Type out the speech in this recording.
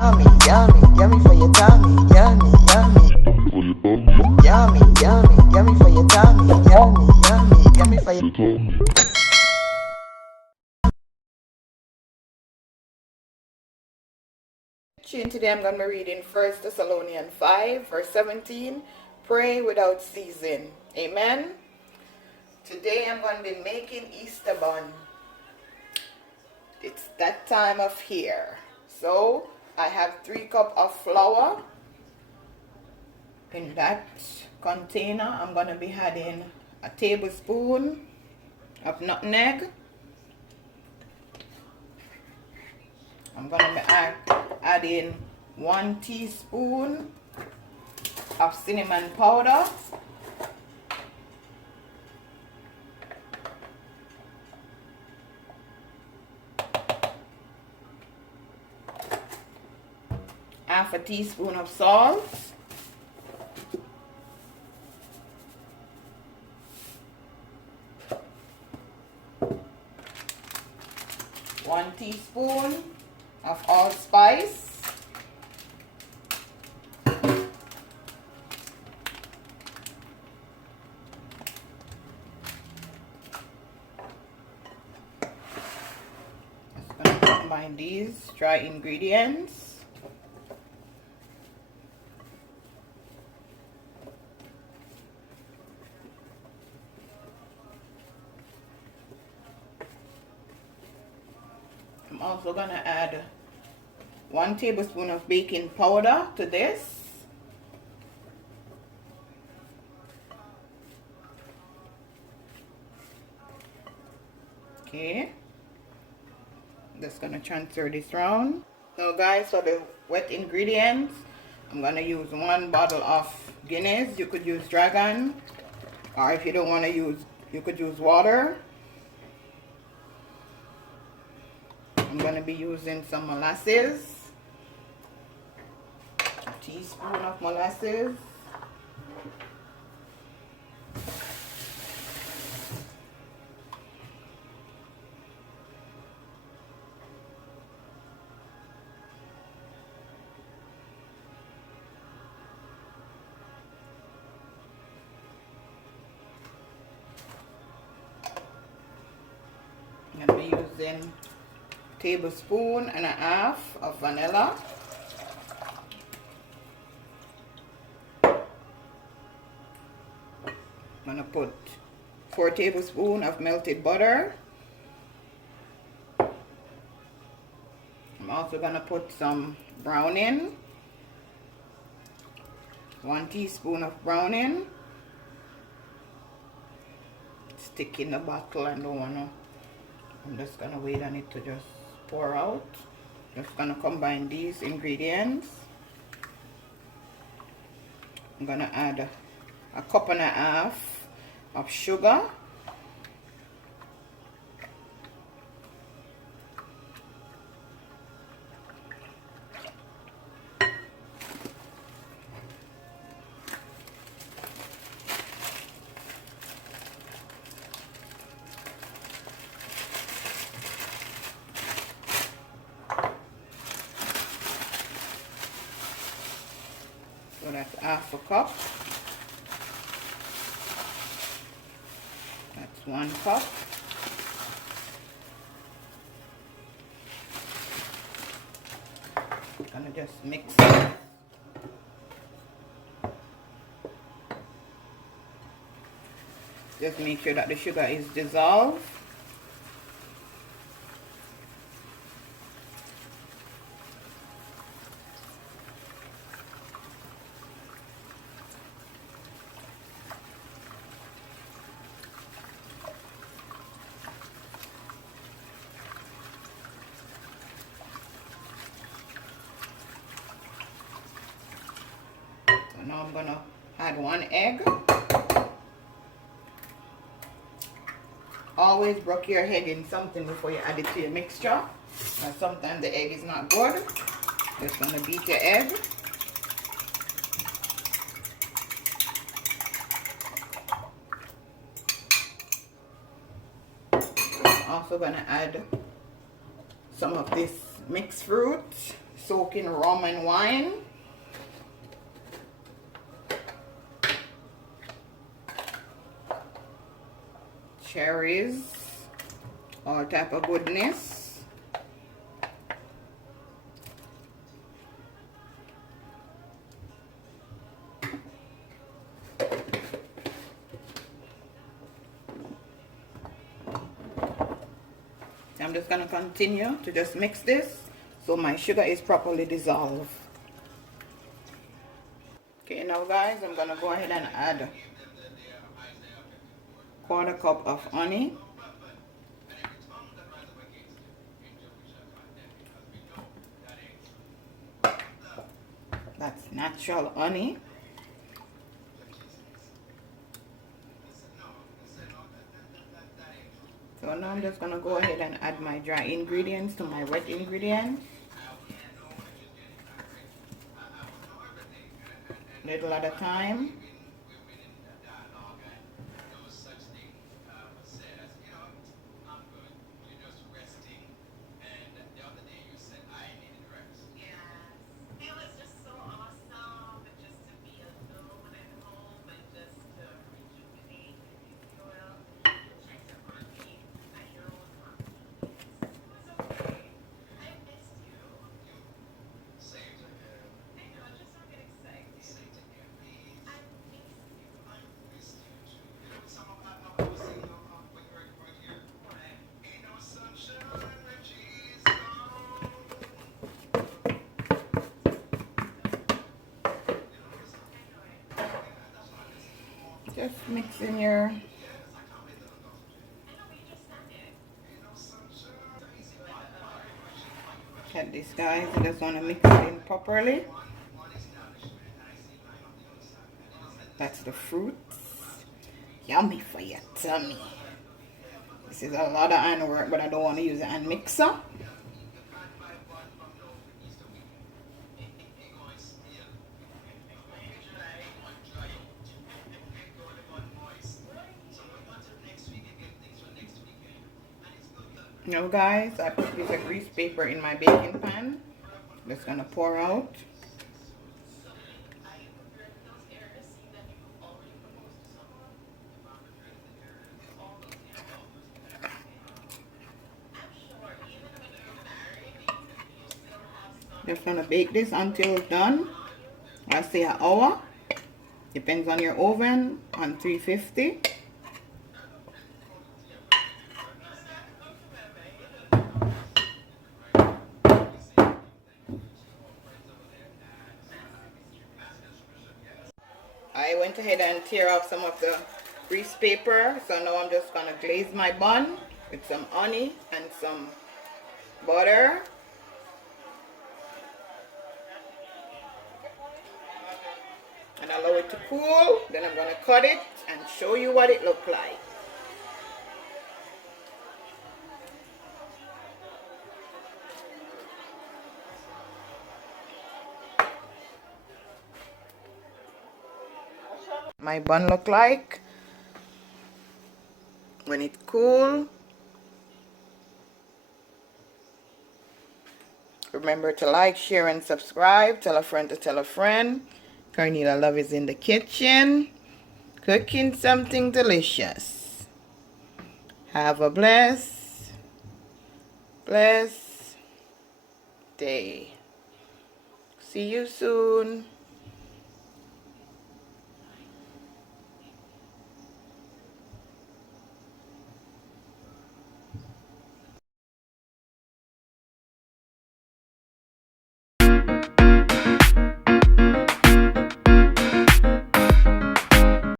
Yummy, yummy, yummy for your tummy. Yummy, yummy. Yummy, yummy, yummy for your tummy. Yummy, yummy, yummy for your tummy. Today I'm going to be reading 1 Thessalonians 5 verse 17. Pray without ceasing. Amen. Today I'm going to be making Easter bun. It's that time of year. So I have 3 cups of flour. In that container I'm going to be adding a tablespoon of nutmeg. I'm going to be adding 1 teaspoon of cinnamon powder. Half a teaspoon of salt. One teaspoon of allspice. Just going to combine these dry ingredients. I'm also going to add 1 tablespoon of baking powder to this. Okay. Just going to transfer this around. Now guys, for the wet ingredients, I'm going to use 1 bottle of Guinness. You could use Dragon, or if you don't want to use, you could use water. I'm going to be using some molasses, a teaspoon of molasses, I'm going to be using tablespoon and a half of vanilla. I'm gonna put 4 tablespoons of melted butter. I'm also gonna put some browning, 1 teaspoon of browning. Stick in the bottle, I don't wanna. I'm just gonna wait on it to just pour out. Just gonna combine these ingredients. I'm gonna add a cup and a half of sugar. So that's half a cup. That's 1 cup. I'm gonna just mix it. Just make sure that the sugar is dissolved. Now I'm gonna add 1 egg. Always brook your head in something before you add it to your mixture. And sometimes the egg is not good. Just gonna beat your egg. I'm also gonna add some of this mixed fruit. soak in rum and wine. Cherries, all type of goodness. I'm just going to continue to just mix this so my sugar is properly dissolved. Okay, now guys, I'm going to go ahead and add 1/4 cup of honey. That's natural honey. So now I'm just going to go ahead and add my dry ingredients to my wet ingredients. Little at a time. Just mix in your at this, guys. You just want to mix it in properly. That's the fruits. Yummy for your tummy. This is a lot of hand work, but I don't want to use a hand mixer. Now guys, I put a piece of grease paper in my baking pan. Just gonna pour out. Just gonna bake this until it's done. I say an hour. Depends on your oven, on 350. I went ahead and tear off some of the grease paper, so now I'm just gonna glaze my bun with some honey and some butter. And allow it to cool. Then I'm gonna cut it and show you what it looks like. My bun look like when it's cool. Remember to like, share, and subscribe. Tell a friend to tell a friend. Cornelia Love is in the kitchen, cooking something delicious. Have a blessed day. See you soon.